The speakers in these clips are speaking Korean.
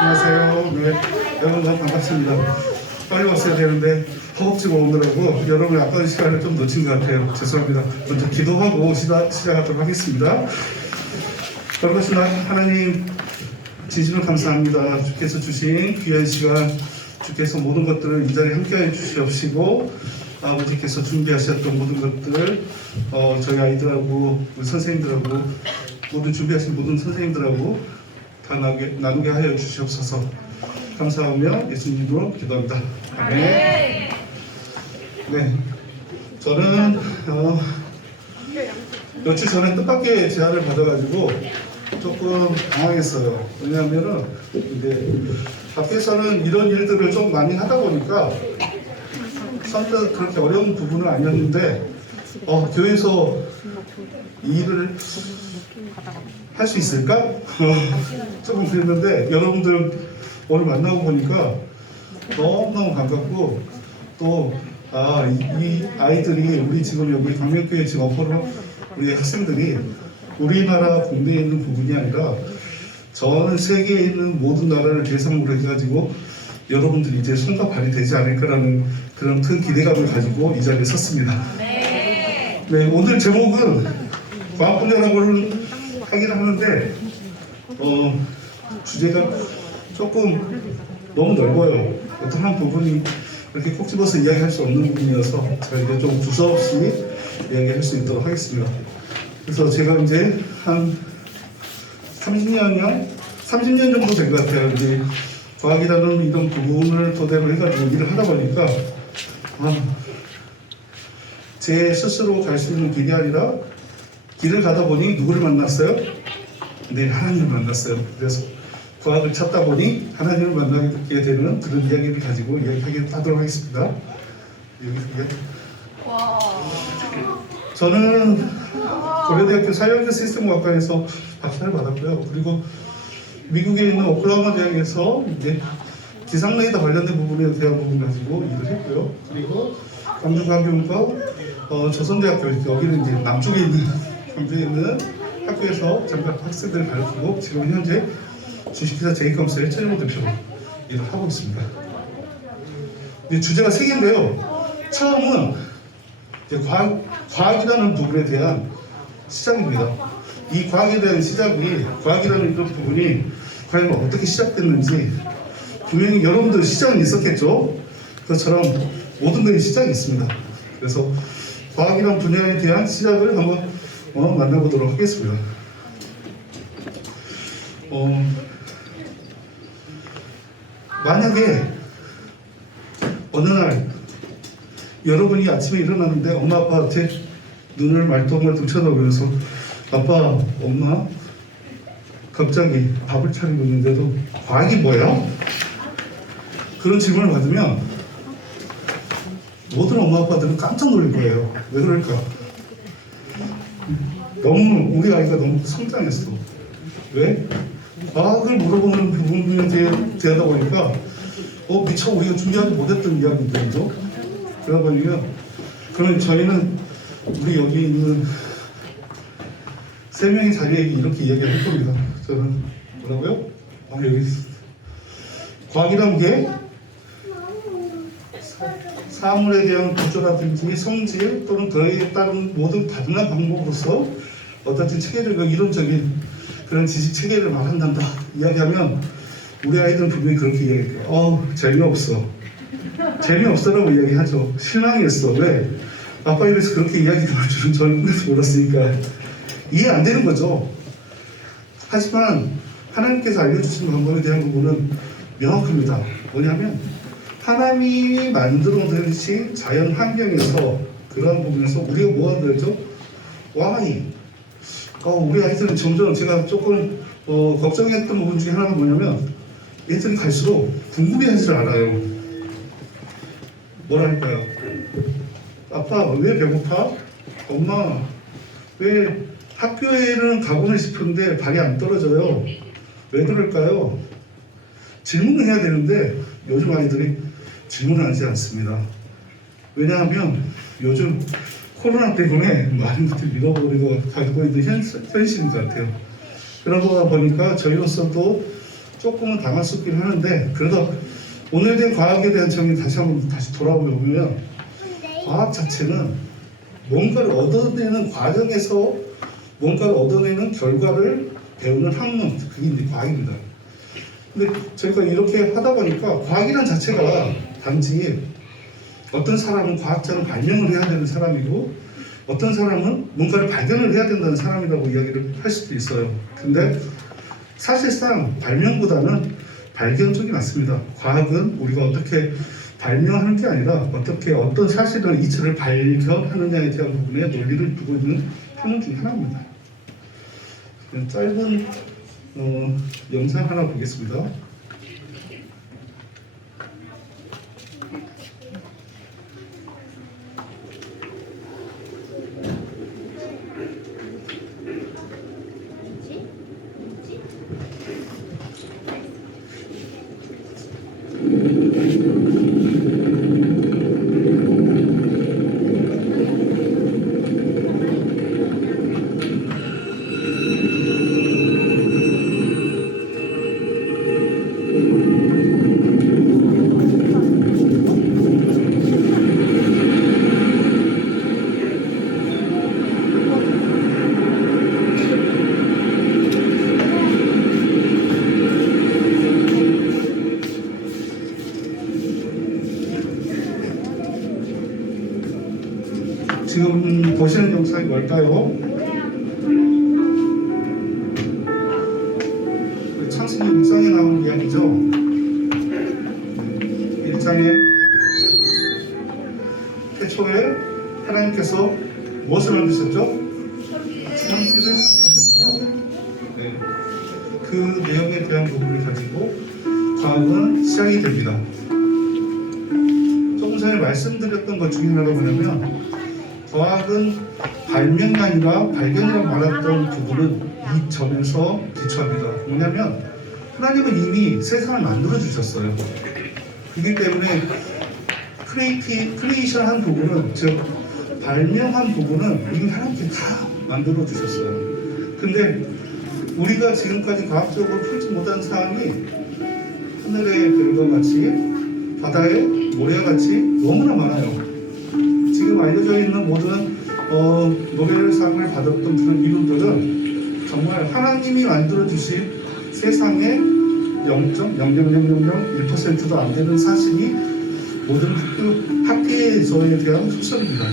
안녕하세요. 네, 여러분 너무 반갑습니다. 빨리 왔어야 되는데 허겁지겁 오느라고 여러분의 아까운 시간을 좀 놓친 것 같아요. 죄송합니다. 먼저 기도하고 시작하도록 하겠습니다. 거룩하신 하나님, 진심으로 감사합니다. 주께서 주신 귀한 시간, 주께서 모든 것들을 이 자리에 함께해 주시옵시고 아버지께서 준비하셨던 모든 것들 저희 아이들하고 우리 선생님들하고 모든 준비하신 모든 선생님들하고 다 나누게 하여 주시옵소서. 감사하며 예수님으로 기도합니다. 아멘. 네, 저는 며칠 전에 뜻밖의 제안을 받아가지고 조금 당황했어요. 왜냐하면은 이제 밖에서는 이런 일들을 좀 많이 하다 보니까 선뜻 그렇게 어려운 부분은 아니었는데 교회에서 이 일을 할 수 있을까? 조금 그랬는데 여러분들 오늘 만나고 보니까 너무너무 반갑고 또 이 아이들이 우리 지금 여기 강명교회 지금 어퍼로 우리 학생들이 우리나라 국내에 있는 부분이 아니라 전 세계에 있는 모든 나라를 대상으로 해가지고 여러분들이 이제 손과 발이 되지 않을까라는 그런 큰 기대감을 가지고 이 자리에 섰습니다. 네, 오늘 제목은 과학분야라고 하긴 하는데 주제가 조금 너무 넓어요. 어떤 한 부분이 이렇게 콕 집어서 이야기할 수 없는 부분이어서 제가 이제 좀 두서없이 이야기할 수 있도록 하겠습니다. 그래서 제가 이제 한 30년 정도 된 것 같아요. 이제 과학이라는 이런 부분을 토대로 해가지고 일을 하다 보니까 제 스스로 갈 수 있는 길이 아니라 길을 가다 보니 누구를 만났어요? 네, 하나님을 만났어요. 그래서 과학을 찾다 보니 하나님을 만나게 되는 그런 이야기를 가지고 이야기하도록 하겠습니다. 저는 고려대학교 사회학교 시스템학과에서 박사를 받았고요. 그리고 미국에 있는 오클라호마 대학에서 이제 기상레이더 관련된 부분에 대한 부분 가지고 일을 했고요. 그리고 광주과학연구과 조선대학교, 여기는 이제 남쪽에 있는 광주에 있는 학교에서 잠깐 학생들을 가르치고 지금 현재 주식회사 제이컴스의 최종호 대표로 일을 하고 있습니다. 주제가 세 개인데요. 처음은 이제 과학이라는 부분에 대한 시작입니다. 이 과학에 대한 시작이, 과학이라는 이런 부분이 과연 어떻게 시작됐는지 분명히 여러분들 시작은 있었겠죠. 그것처럼 모든 것에 시작이 있습니다. 그래서 과학이라는 분야에 대한 시작을 한번 만나보도록 하겠습니다. 만약에 어느 날 여러분이 아침에 일어났는데 엄마 아빠한테 눈을 말똥말똥 쳐다보면서 아빠, 엄마 갑자기 밥을 차리고 있는데도 과학이 뭐야? 그런 질문을 받으면 모든 엄마 아빠들은 깜짝 놀랄 거예요. 왜 그럴까? 너무 우리 아이가 너무 성장했어. 왜? 과학을 물어보는 부분에 대하다 보니까 미처 우리가 준비하지 못했던 이야기들이죠. 그러다 보니까 그럼 저희는 우리 여기 있는 세 명의 자리에 이렇게 이야기를 할 겁니다. 저는 뭐라고요? 여기 있습니다. 과학이란 게 사물에 대한 구조라든지 성질 또는 그에 따른 모든 다양한 방법으로서 어떤 체계적이고 이론적인 그런 지식 체계를 말한단다 이야기하면 우리 아이들은 분명히 그렇게 이야기해요. 재미없어. 재미없어라고 이야기하죠. 실망했어. 왜? 아빠 입에서 그렇게 이야기할 줄은 저는 몰랐으니까 이해 안 되는 거죠. 하지만 하나님께서 알려주신 방법에 대한 부분은 명확합니다. 뭐냐면 하나님이 만들어내신 자연 환경에서 그러한 부분에서 우리가 뭐가 되죠? Why? 우리 아이들은 점점 제가 조금 걱정했던 부분 중에 하나가 뭐냐면 애들이 갈수록 궁금해하지 않아요. 뭐랄까요? 아빠 왜 배고파? 엄마 왜 학교에는 가고는 싶은데 발이 안 떨어져요? 왜 그럴까요? 질문을 해야 되는데 요즘 아이들이 질문을 하지 않습니다. 왜냐하면 요즘 코로나 때문에 많은 것들을 잃어버리고 가고 있는 현실인 것 같아요. 그러다 보니까 저희로서도 조금은 당황스럽긴 하는데, 그래도 오늘에 대한 과학에 대한 정의 다시 돌아보면, 과학 자체는 뭔가를 얻어내는 과정에서 뭔가를 얻어내는 결과를 배우는 학문, 그게 이제 과학입니다. 근데 저희가 이렇게 하다 보니까 과학이란 자체가 단지 어떤 사람은 과학자는 발명을 해야 되는 사람이고, 어떤 사람은 뭔가를 발견을 해야 된다는 사람이라고 이야기를 할 수도 있어요. 근데 사실상 발명보다는 발견 쪽이 낫습니다. 과학은 우리가 어떻게 발명하는 게 아니라 어떻게 어떤 사실을 이치를 발견하느냐에 대한 부분에 논리를 두고 있는 학문 중 하나입니다. 짧은 영상 하나 보겠습니다. 지금 보시는 영상이 뭘까요? 창세기 1장에 나오는 이야기죠. 1장에 태초에 하나님께서 무엇을 만드셨죠? 창세기를 만드셨죠. 네. 그 내용에 대한 부분을 가지고 과학은 시작이 됩니다. 조금 전에 말씀드렸던 것 중에 하나가 뭐냐면, 과학은 발명이 아니라 발견이라고 말했던 부분은 이 점에서 기초합니다. 뭐냐면 하나님은 이미 세상을 만들어 주셨어요. 그렇기 때문에 크리에이션한 부분은, 즉 발명한 부분은 이미 하나님께 다 만들어 주셨어요. 근데 우리가 지금까지 과학적으로 풀지 못한 사항이 하늘의 별과 같이 바다의 모래와 같이 너무나 많아요. 지금 알려져 있는 모든 노벨상을 받았던 그런 이론들은 정말 하나님이 만들어주신 세상의 0.00001%도 안 되는 사실이 모든 학계에서에 대한 소설입니다.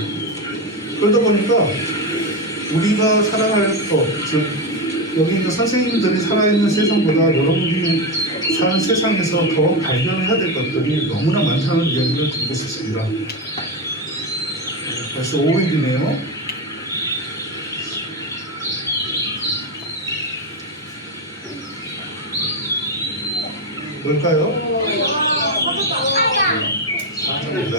그러다 보니까 우리가 살아갈 것, 즉 여기 있는 선생님들이 살아있는 세상보다 여러분들이 사는 세상에서 더 발견해야 될 것들이 너무나 많다는 이야기를 듣고 있었습니다. 벌써 5일이네요. 뭘까요? 사자입니다.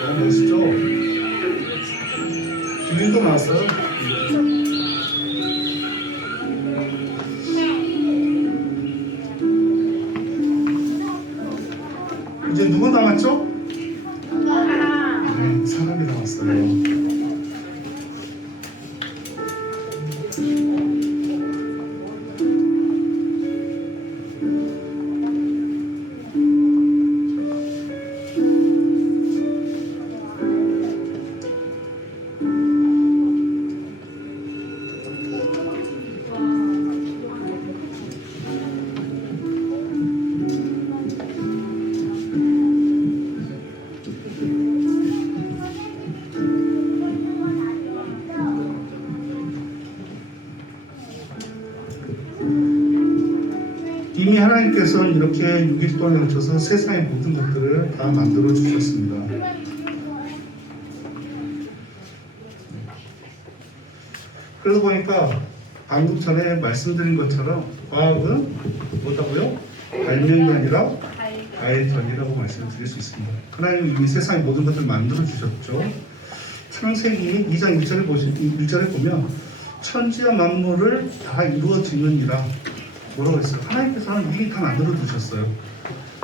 너무 멋있죠? 기린도 나왔어요. 이제 누가 남았죠? 네, 사람이 남았어요. 이미 하나님께서는 이렇게 6일 동안에 걸쳐서 세상의 모든 것들을 다 만들어 주셨습니다. 그러다 보니까 방금 전에 말씀드린 것처럼 과학은 뭐다고요? 발명이 아니라 발견이라고 말씀을 드릴 수 있습니다. 하나님은 이미 세상의 모든 것들을 만들어 주셨죠. 창세기 2장 1절에 보면 천지와 만물을 다 이루어지느니라. 뭐라고 했어요? 하나님께서는 이미 다 만들어 두셨어요.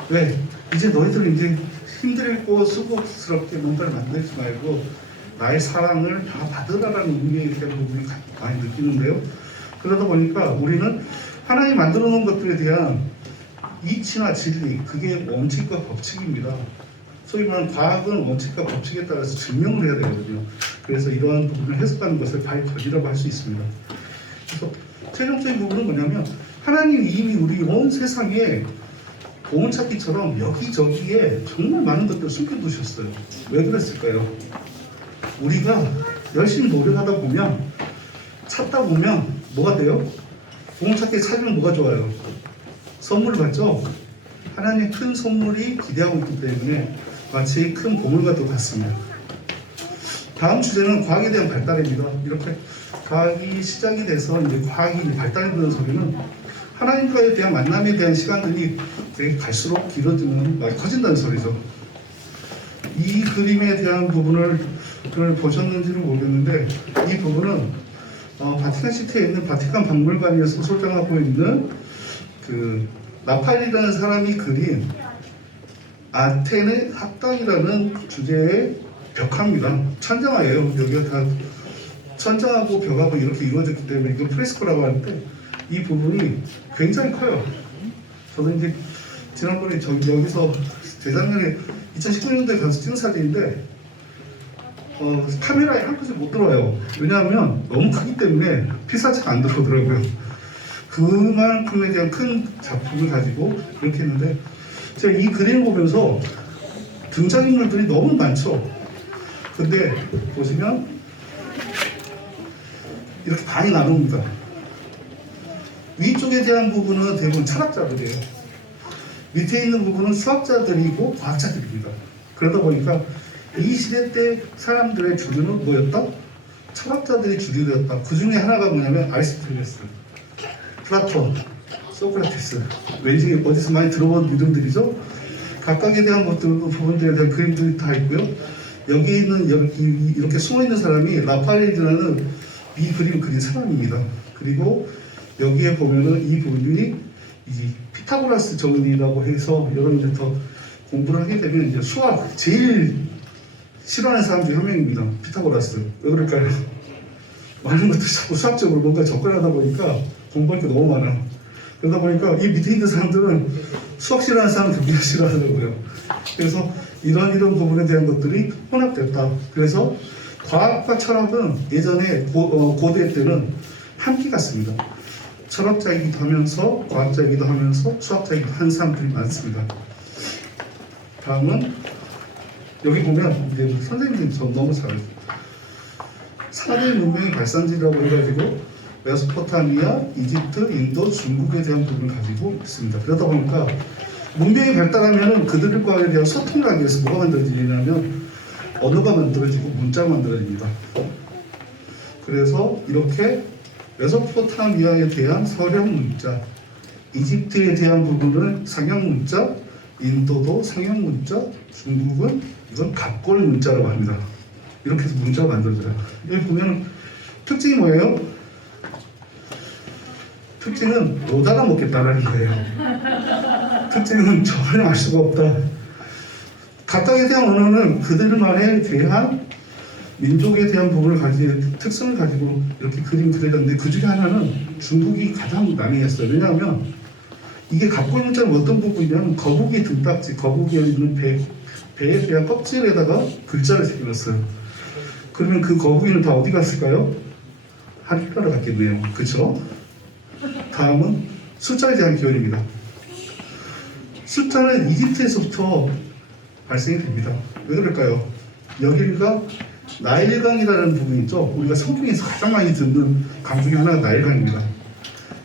왜? 이제 너희들은 이제 힘들고 수고스럽게 뭔가를 만들지 말고 나의 사랑을 다 받으라라는 의미에 대한 부분을 많이 느끼는데요. 그러다 보니까 우리는 하나님 만들어 놓은 것들에 대한 이치나 진리, 그게 원칙과 법칙입니다. 소위 말하는 과학은 원칙과 법칙에 따라서 증명을 해야 되거든요. 그래서 이러한 부분을 해석하는 것을 바이블이라고 할 수 있습니다. 그래서 최종적인 부분은 뭐냐면 하나님이 이미 우리 온 세상에 보물찾기처럼 여기저기에 정말 많은 것들을 숨겨두셨어요. 왜 그랬을까요? 우리가 열심히 노력하다 보면 찾다 보면 뭐가 돼요? 보물찾기 찾으면 뭐가 좋아요? 선물을 받죠? 하나님의 큰 선물이 기대하고 있기 때문에 마치 큰 보물과도 같습니다. 다음 주제는 과학에 대한 발달입니다. 이렇게 과학이 시작이 돼서 이제 과학이 발달되는 소리는 하나님과에 대한 만남에 대한 시간들이 되게 갈수록 길어지는, 많이 커진다는 소리죠. 이 그림에 대한 부분을 보셨는지는 모르겠는데 이 부분은 바티칸 시티에 있는 바티칸 박물관에서 소장하고 있는 그 라파엘이라는 사람이 그린 아테네 학당이라는 주제의 벽화입니다. 천장화예요. 여기가 다 천장하고 벽하고 이렇게 이루어졌기 때문에 이거 프레스코라고 하는데 이 부분이 굉장히 커요. 저도 이제 지난번에 여기서 재작년에 2019년도에 가서 찍은 사진인데 카메라에 한 컷이 못 들어와요. 왜냐하면 너무 크기 때문에 피사체가 안 들어오더라고요. 그만큼에 대한 큰 작품을 가지고 이렇게 했는데 제가 이 그림을 보면서 등장인물들이 너무 많죠. 근데 보시면 이렇게 반이 나눕니다. 위쪽에 대한 부분은 대부분 철학자들이에요. 밑에 있는 부분은 수학자들이고 과학자들입니다. 그러다 보니까 이 시대 때 사람들의 주류는 뭐였다? 철학자들이 주류였다. 그 중에 하나가 뭐냐면 아리스토텔레스, 플라톤, 소크라테스. 왠지 어디서 많이 들어본 이름들이죠. 각각에 대한 것들, 부분들에 대한 그림들이 다 있고요. 여기 있는 이렇게 숨어 있는 사람이 라파엘이라는 이 그림을 그린 사람입니다. 그리고 여기에 보면은 이 부분이 이제 피타고라스 정리라고 해서 여러분들 더 공부를 하게 되면 이제 수학 제일 싫어하는 사람 중에 한 명입니다. 피타고라스. 왜 그럴까요? 많은 것들이 자꾸 수학적으로 뭔가 접근하다 보니까 공부할 게 너무 많아. 그러다 보니까 이 밑에 있는 사람들은 수학 싫어하는 사람은 굉장히 싫어하더라고요. 그래서 이런 부분에 대한 것들이 혼합됐다. 그래서 과학과 철학은 예전에 고대 때는 함께 갔습니다. 철학자이기도 하면서 과학자이기도 하면서 수학자이기도 한 사람들이 많습니다. 다음은 여기 보면 이제 선생님들이 저 너무 잘해요. 4대 문명의 발산지라고 해가지고 메소포타미아, 이집트, 인도, 중국에 대한 부분을 가지고 있습니다. 그러다 보니까 문명이 발달하면 그들과에 대한 소통을 하기 위해서 뭐가 만들어지냐면 언어가 만들어지고 문자가 만들어집니다. 그래서 이렇게 메소포타미아에 대한 서령 문자, 이집트에 대한 부분을 상형 문자, 인도도 상형 문자, 중국은 이건 갑골 문자라고 합니다. 이렇게 해서 문자가 만들어져요. 여기 보면 특징이 뭐예요? 특징은 노다가 먹겠다라는 거예요. 특징은 전혀 알 수가 없다. 각각에 대한 언어는 그들만에 대한 민족에 대한 부분을 가지고 특성을 가지고 이렇게 그림 그려졌는데 그 중에 하나는 중국이 가장 난해했어요. 왜냐하면 이게 갑골 문자는 어떤 부분이냐면 거북이 등딱지, 거북이에 있는 배에 대한 껍질에다가 글자를 새겨놨어요. 그러면 그 거북이는 다 어디 갔을까요? 하늘나라 갔겠네요. 그렇죠? 다음은 숫자에 대한 기원입니다. 숫자는 이집트에서부터 발생이 됩니다. 왜 그럴까요? 여기가 나일강이라는 부분이 있죠. 우리가 성경에서 가장 많이 듣는 강 중에 하나가 나일강입니다.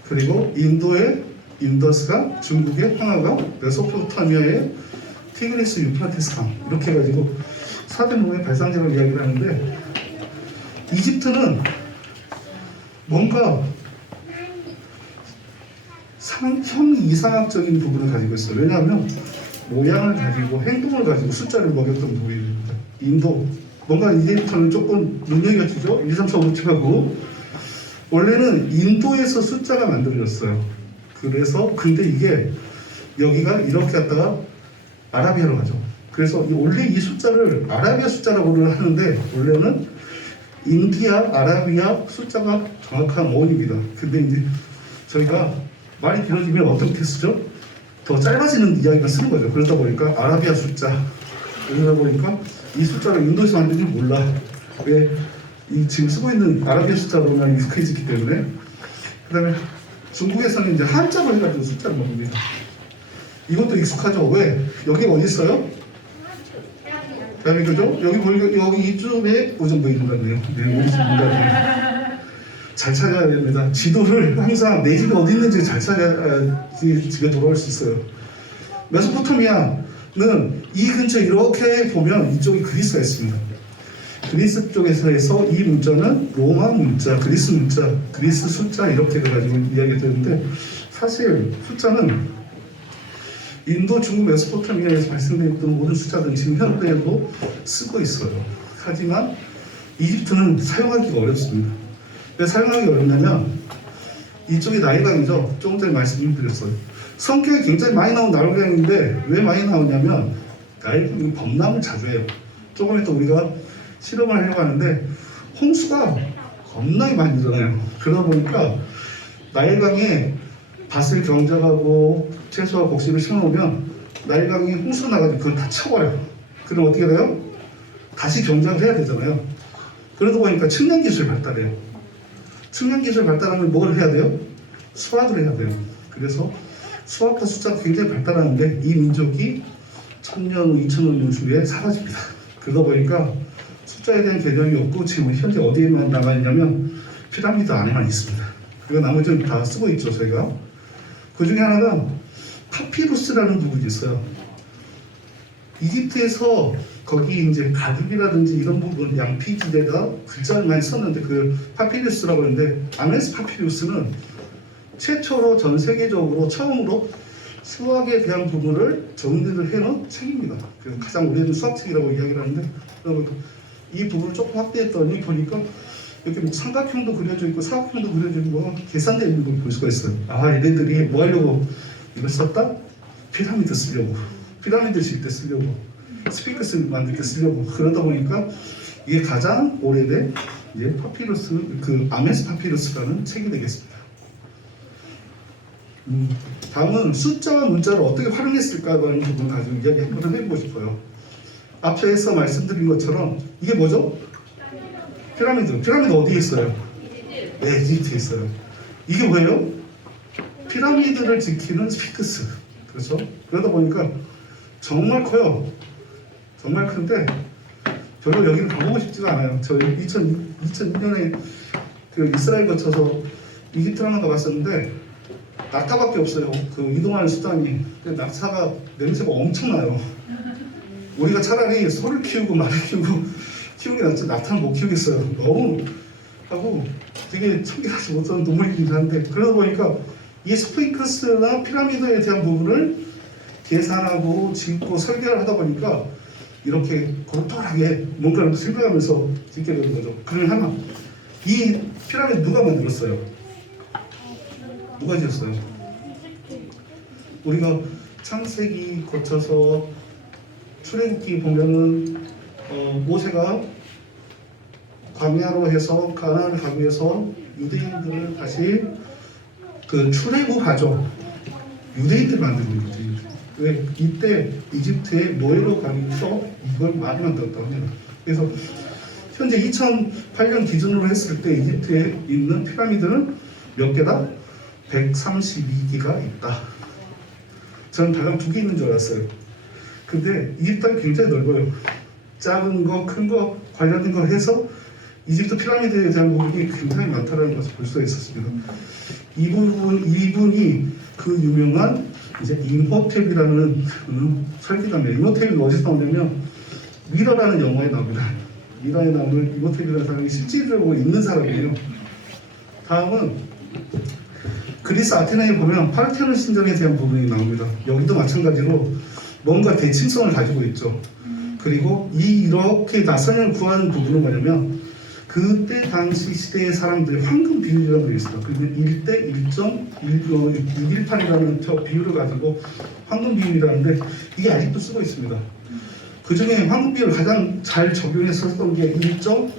그리고 인도의 인더스강, 중국의 황하강, 메소포타미아의 티그리스 유프라테스 강, 이렇게 해가지고 4대 문명의 발상지라고 이야기를 하는데 이집트는 뭔가 형이상학적인 부분을 가지고 있어요. 왜냐하면 모양을 가지고 행동을 가지고 숫자를 먹였던 부분입니다. 인도 뭔가 이제부터는 조금 능력이 갖추죠. 1, 2, 3, 4, 5, 6, 7하고 원래는 인도에서 숫자가 만들어졌어요. 그래서 근데 이게 여기가 이렇게 갔다가 아라비아로 가죠. 그래서 원래 이 숫자를 아라비아 숫자라고 하는데 원래는 인디아, 아라비아 숫자가 정확한 어원입니다. 근데 이제 저희가 말이 길어지면 어떻게 쓰죠? 더 짧아지는 이야기가 쓰는 거죠. 그러다 보니까 아라비아 숫자, 그러다 보니까 이 숫자를 인도에서 만든지 몰라. 왜? 지금 쓰고 있는 아라비아 숫자로만 익숙해지기 때문에. 그 다음에 중국에서는 이제 한자로 해가지고 숫자를 먹습니다. 이것도 익숙하죠? 왜? 여기가 어디 있어요? 대한민국이죠? 여기 보니까 여기 이쪽에 오정도 있는 것 같네요. 네, 우리 집 문단이에요. 잘 찾아야 됩니다. 지도를 항상 내 집이 어디 있는지 잘 찾아야 집에 돌아올 수 있어요. 메소포타미아는 이 근처에 이렇게 보면 이쪽이 그리스가 있습니다. 그리스 쪽에서 해서 이 문자는 로마 문자, 그리스 문자, 그리스 숫자 이렇게 돼가지고 이야기가 되는데 사실 숫자는 인도, 중국, 메소포타미아에서 발생됐던 모든 숫자들은 지금 현대에도 쓰고 있어요. 하지만 이집트는 사용하기가 어렵습니다. 왜 사용하기 어렵냐면 이쪽이 나일강이죠. 조금 전에 말씀드렸어요. 성격이 굉장히 많이 나온 나일강인데 왜 많이 나오냐면 나일강이 범람을 자주 해요. 조금 이따 우리가 실험을 하려고 하는데 홍수가 겁나게 많이 일어나요. 그러다 보니까 나일강에 밭을 경작하고 채소와 곡식을 심어놓으면 나일강이 홍수 나가지고 그걸 다 쳐버려요. 그럼 어떻게 돼요? 다시 경작을 해야 되잖아요. 그러다 보니까 측량기술이 발달해요. 측량기술 발달하면 뭘 해야 돼요? 수학을 해야 돼요. 그래서 수학과 숫자가 굉장히 발달하는데 이 민족이 1000년, 2000년 후에 사라집니다. 그러다 보니까 숫자에 대한 개념이 없고 지금 현재 어디에만 남아있냐면 피라미드 안에만 있습니다. 그리고 나머지는 다 쓰고 있죠, 저희가. 그 중에 하나가 파피루스라는 부분이 있어요. 이집트에서 거기 이제 가죽이라든지 이런 부분 양피지대가 글자를 많이 썼는데 그 파피루스라고 하는데 아메스 파피루스는 최초로 전 세계적으로 처음으로 수학에 대한 부분을 정리를 해놓은 책입니다. 그래서 가장 오래된 수학책이라고 이야기를 하는데 이 부분을 조금 확대했더니 보니까 이렇게 뭐 삼각형도 그려져 있고 사각형도 그려져 있고 계산되어 있는 걸 볼 수가 있어요. 아, 얘네들이 뭐 하려고 이걸 썼다? 피라미드 쓰려고, 피라미드 질 때 쓰려고, 스핑크스 만들 때 쓰려고. 그러다 보니까 이게 가장 오래된 이제 파피루스, 그 아메스 파피루스라는 책이 되겠습니다. 다음은 숫자와 문자를 어떻게 활용했을까라는 부분 가지고 이야기 한번 해보고 싶어요. 앞에서 말씀드린 것처럼 이게 뭐죠? 피라미드. 피라미드 어디에 있어요? 네, 이집트에 있어요. 이게 뭐예요? 피라미드를 지키는 스핑크스. 그렇죠? 그러다 보니까 정말 커요. 정말 큰데 별로 여기는 가보고 싶지가 않아요. 저 2002년에 그 이스라엘 거쳐서 이집트를 하나 가봤었는데 낙타밖에 없어요. 그 이동하는 수단이. 낙타가 냄새가 엄청나요. 우리가 차라리 소를 키우고 말을 키우는 게 낫지 낙타는 못 키우겠어요. 너무 하고 되게 청결하지 못한 동물이긴 한데 그러다 보니까 이 스핑크스나 피라미드에 대한 부분을 계산하고 짓고 설계를 하다 보니까 이렇게 골똘하게 뭔가를 생각하면서 짓게 되는 거죠. 그중 하나, 이 피라미드 누가 만들었어요? 누가 지었어요? 우리가 창세기 거쳐서 출애굽기 보면은 모세가 광야로 해서 가나안을 가기 위해서 유대인들을 다시 그 출애굽하죠. 유대인들 만드는 거지. 왜? 이때 이집트의 노예로 가기 위해서 이걸 많이 만들었다고 합니다. 그래서 현재 2008년 기준으로 했을 때 이집트에 있는 피라미드는 몇 개다? 132개가 있다. 저는 다른 2개 있는 줄 알았어요. 근데 이집트가 굉장히 넓어요. 작은 거, 큰 거, 관련된 거 해서 이집트 피라미드에 대한 부분이 굉장히 많다는 것을 볼 수가 있었습니다. 이분이 그 유명한 이제 임호텝이라는 설계자입니다. 임호텝이 어디서 나오냐면 미러라는 영화에 나옵니다. 미러에 나오는 임호텝이라는 사람이 실제로 있는 사람이에요. 다음은 그리스 아테네에 보면 파르테논 신전에 대한 부분이 나옵니다. 여기도 마찬가지로 뭔가 대칭성을 가지고 있죠. 그리고 이렇게 나선을 구하는 부분은 뭐냐면 그때 당시 시대의 사람들의 황금 비율이라는 게 있어요. 그게 1대 1.618이라는 저 비율을 가지고 황금 비율이라는데 이게 아직도 쓰고 있습니다. 그 중에 황금 비율을 가장 잘 적용해서 썼던 게 1대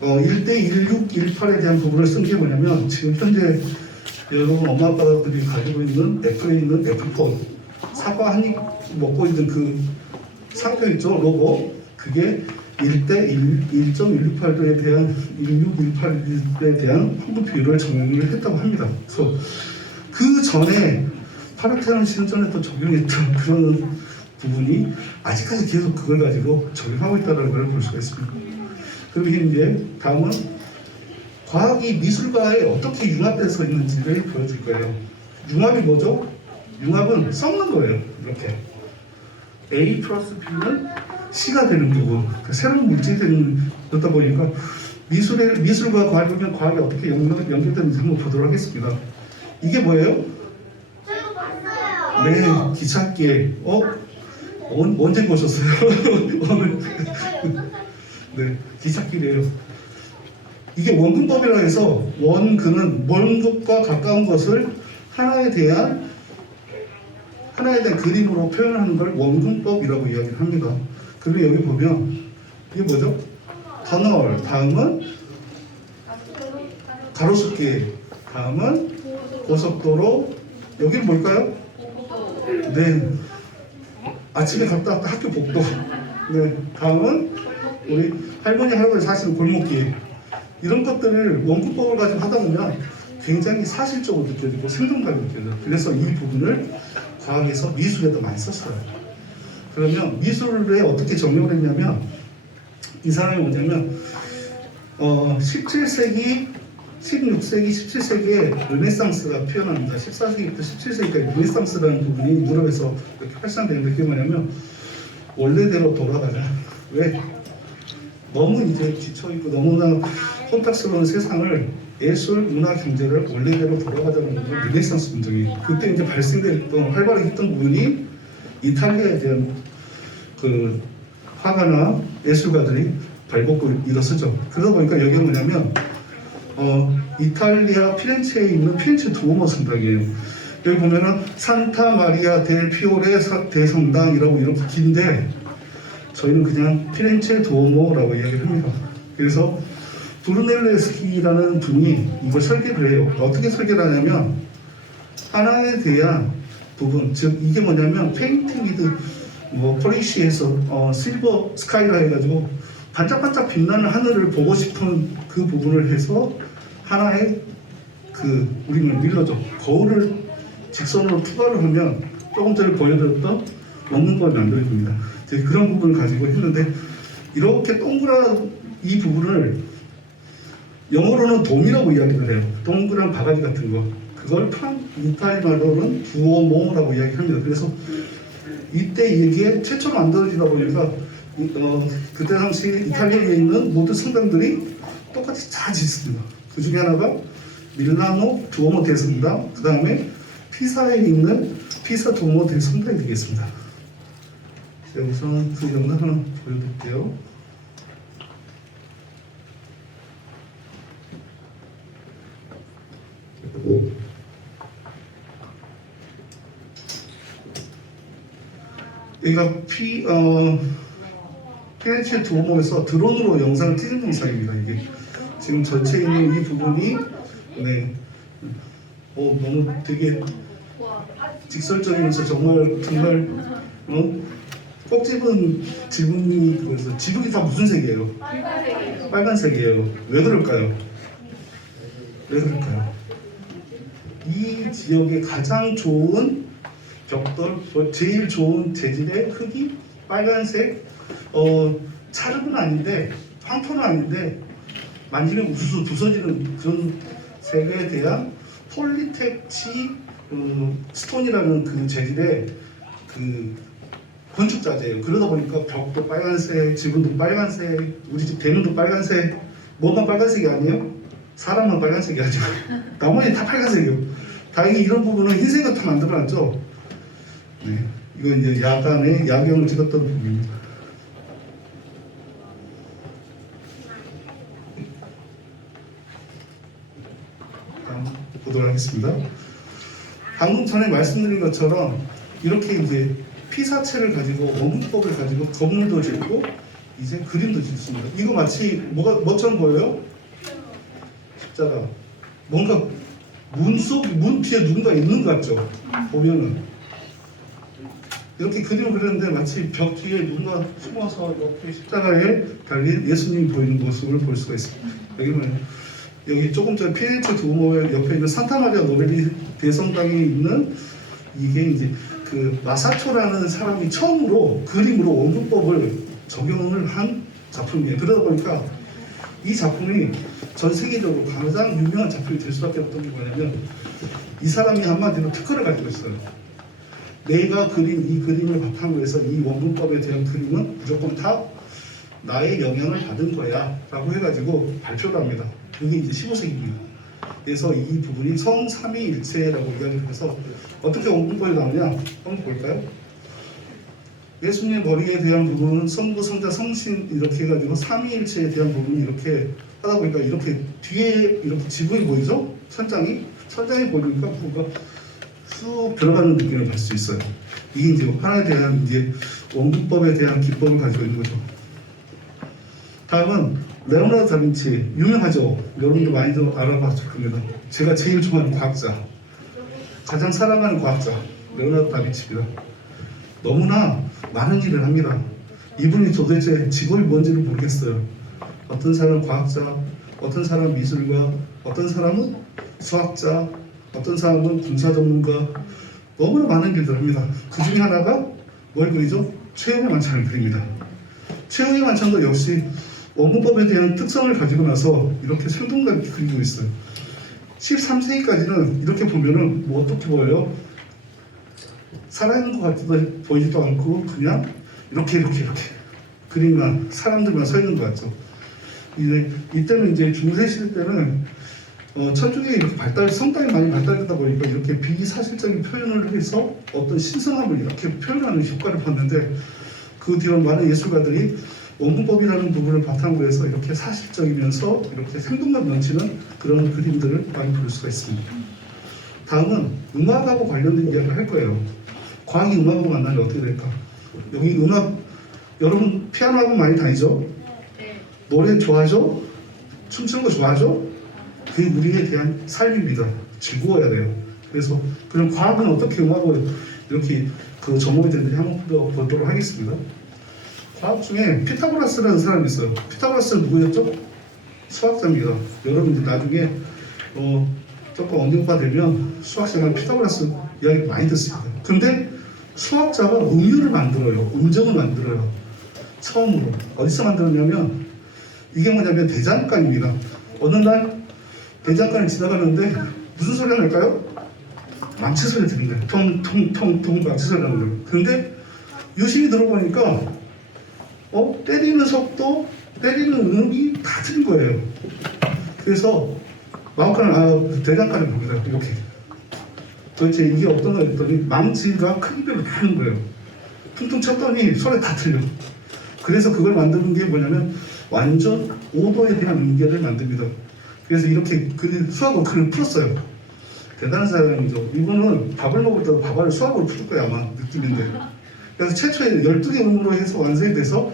1618에 대한 부분을 쓴 게 뭐냐면 지금 현재 여러분 엄마 아빠들이 가지고 있는 애플에 있는 애플폰 사과 한 입 먹고 있는 그 상표 있죠? 로고 그게 1대 1.168에 대한 1618에 대한 황금 비율을 적용을 했다고 합니다. 그래서 그 전에 파르테논 신전에 또 적용했던 그런 부분이 아직까지 계속 그걸 가지고 적용하고 있다는 걸 볼 수가 있습니다. 그리고 이제 다음은 과학이 미술과에 어떻게 융합돼서 있는지를 보여줄 거예요. 융합이 뭐죠? 융합은 섞는 거예요. 이렇게 A 플러스 B는 C가 되는 부분, 그러니까 새로운 물질이 되다 보니까 미술과 과학이 어떻게 연결되는지 한번 보도록 하겠습니다. 이게 뭐예요? 네, 기찻길. 언제 보셨어요? 오늘. 네, 기찻길이에요. 이게 원근법이라 해서 원근은 먼 것과 가까운 것을 하나에 대한 그림으로 표현하는 걸 원근법이라고 이야기를 합니다. 그리고 여기 보면 이게 뭐죠? 터널, 다음은 가로수길, 다음은 고속도로, 여기는 뭘까요? 네, 아침에 갔다 왔다 학교 복도. 네, 다음은 우리 할머니 할아버지 사시는 골목길. 이런 것들을 원근법을 가지고 하다 보면 굉장히 사실적으로 느껴지고 생동감이 느껴져요. 그래서 이 부분을 과학에서 미술에도 많이 썼어요. 그러면 미술에 어떻게 적용을 했냐면 이 사람이 뭐냐면 17세기, 16세기, 17세기에 르네상스가 피어납니다. 14세기부터 17세기까지 르네상스라는 부분이 유럽에서 이렇게 활성되는데 그게 뭐냐면 원래대로 돌아가자. 왜? 너무 이제 지쳐있고 너무나 혼탁스러운 세상을 예술, 문화, 경제를 원래대로 돌아가자는 게 르네상스 운동이 그때 이제 발생됐던 활발하게 했던 부분이 이탈리아에 대한 그 화가나 예술가들이 발벗고 일어서죠. 그러다 보니까 여기가 뭐냐면 이탈리아 피렌체에 있는 피렌체 두오모 성당이에요. 여기 보면은 산타 마리아 델 피오레 대성당이라고 이렇게 긴데 저희는 그냥 피렌체 두오모라고 이야기를 합니다. 그래서 브루넬레스키라는 분이 이걸 설계를 해요. 어떻게 설계를 하냐면 하나에 대한 부분, 즉 이게 뭐냐면 페인트 위드 포리시에서 실버 스카이라 해가지고 반짝반짝 빛나는 하늘을 보고 싶은 그 부분을 해서 하나의 그 우리는 밀러죠. 거울을 직선으로 투과를 하면 조금 전에 보여드렸던 원근법이 만들어집니다. 그런 부분을 가지고 했는데 이렇게 동그란 이 부분을 영어로는 돔이라고 이야기를 해요. 동그란 바가지 같은 거. 그걸 이탈리 말로는 두오모라고 이야기합니다. 그래서 이때 이게 최초로 만들어지다 보니까 그때 당시 이탈리아에 있는 모든 성당들이 똑같이 다 짓습니다. 그 중에 하나가 밀라노 두오모 대성당, 그 다음에 피사에 있는 피사 두오모 대성당이 되겠습니다. 우선 그 영상 하나 보여드릴게요. 여기가 피렌체 두오모에서 드론으로 영상을 찍은 영상입니다. 이게 지금 전체에 있는 이 부분이 너무 되게 직설적이면서 정말 꼭 집은 지붕이 그래서 지붕이 다 무슨 색이에요? 빨간색이에요. 왜 그럴까요? 이 지역의 가장 좋은 벽돌, 제일 좋은 재질의 흙이 빨간색, 찰흙은 아닌데 황토는 아닌데 만지면 우수수 부서지는 그런 색에 대한 폴리텍치 스톤이라는 그 재질의 그 건축 자재예요. 그러다 보니까 벽도 빨간색, 지붕도 빨간색, 우리 집 대문도 빨간색. 뭐만 빨간색이 아니에요? 사람만 빨간색이 아니고 나머지 다 빨간색이에요. 다행히 이런 부분은 흰색으로 다 만들어놨죠. 네, 이거 이제 야간에 야경을 찍었던 부분입니다. 보도록 하겠습니다. 방금 전에 말씀드린 것처럼 이렇게 이제 피사체를 가지고 원문법을 가지고 건물도 짓고 이제 그림도 짓습니다. 이거 마치 뭐처럼 보여요? 십자가. 뭔가 문 뒤에 누군가 있는 것 같죠? 보면은 이렇게 그림을 그렸는데 마치 벽 뒤에 누군가 숨어서 이렇게 십자가에 달린 예수님이 보이는 모습을 볼 수가 있습니다. 여기 조금 전 피렌체 두오모 옆에 있는 산타마리아 노벨리 대성당에 있는 이게 이제 그 마사초라는 사람이 처음으로 그림으로 원문법을 적용을 한 작품이에요. 그러다 보니까 이 작품이 전 세계적으로 가장 유명한 작품이 될 수밖에 없던 게 뭐냐면 이 사람이 한마디로 특허를 가지고 있어요. 내가 그린 이 그림을 바탕으로 해서 이 원문법에 대한 그림은 무조건 다 나의 영향을 받은 거야 라고 해가지고 발표를 합니다. 그게 이제 15세기입니다. 그래서 이 부분이 성삼위일체라고 이야기를 해서 어떻게 원문법이 나오냐 한번 볼까요? 예수님의 머리에 대한 부분은 성부, 성자, 성신 이렇게 해가지고 삼위일체에 대한 부분이 이렇게 하다 보니까 이렇게 뒤에 이렇게 지붕이 보이죠? 천장이 보이니까 뭔가 쑥 들어가는 느낌을 받을 수 있어요. 이게 이제 하나에 대한 이제 원문법에 대한 기법을 가지고 있는 거죠. 다음은 레오나르도 다빈치, 유명하죠. 여러분도 많이들 알아봤을 겁니다. 제가 제일 좋아하는 과학자, 가장 사랑하는 과학자 레오나르도 다빈치입니다. 너무나 많은 일을 합니다. 이분이 도대체 직업이 뭔지를 모르겠어요. 어떤 사람은 과학자, 어떤 사람은 미술가, 어떤 사람은 수학자, 어떤 사람은 군사 전문가, 너무나 많은 일들을 합니다. 그 중에 하나가 뭘 그리죠? 최후의 만찬을 그립니다. 최후의 만찬도 역시 원문법에 대한 특성을 가지고 나서 이렇게 생동감 있게 그리고 있어요. 13세기까지는 이렇게 보면은 뭐 어떻게 보여요? 살아있는 것 같지도 보이지도 않고 그냥 이렇게 그림만 사람들만 서 있는 것 같죠. 이때는 이제 중세 시대 때는 천주교가 이렇게 성당이 많이 발달되다 보니까 이렇게 비사실적인 표현을 해서 어떤 신성함을 이렇게 표현하는 효과를 봤는데 그 뒤로 많은 예술가들이 원문법이라는 부분을 바탕으로 해서 이렇게 사실적이면서 이렇게 생동감 넘치는 그런 그림들을 많이 볼 수가 있습니다. 다음은 음악하고 관련된 이야기를 할 거예요. 과학이 음악하고 만나면 어떻게 될까? 여기 음악, 여러분 피아노 학원 많이 다니죠? 노래 좋아하죠? 춤추는 거 좋아하죠? 그게 우리에 대한 삶입니다. 즐거워야 돼요. 그래서 그럼 과학은 어떻게 음악을 이렇게 그 접목이 되는지 한번 보도록 하겠습니다. 과학 중에 피타고라스라는 사람이 있어요. 피타고라스는 누구였죠? 수학자입니다. 여러분 나중에 조금 언젠가 되면 수학시간에 피타고라스 이야기 많이 듣습니다. 근데 수학자가 음유를 만들어요. 음정을 만들어요. 처음으로. 어디서 만들었냐면 이게 뭐냐면 대장간입니다. 어느 날 대장간을 지나가는데 무슨 소리가 날까요? 망치 소리 들린 거예요. 통통통 망치 소리 나는 거예요. 근데 유심히 들어보니까 때리는 속도, 때리는 음이 다 틀린 거예요. 그래서 대장간을 봅니다. 이렇게. 도대체 이게 어떤 거 했더니 망치가 크기별로 다 하는 거예요. 퉁퉁 쳤더니 소리 다 틀려. 그래서 그걸 만드는 게 뭐냐면 완전 오도에 대한 음계를 만듭니다. 그래서 이렇게 수학으로 글을 풀었어요. 대단한 사람이죠. 이분은 밥을 먹을 때도 밥알을 수학으로 풀 거야 아마 느낌인데. 그래서 최초의 12개 음으로 해서 완성이 돼서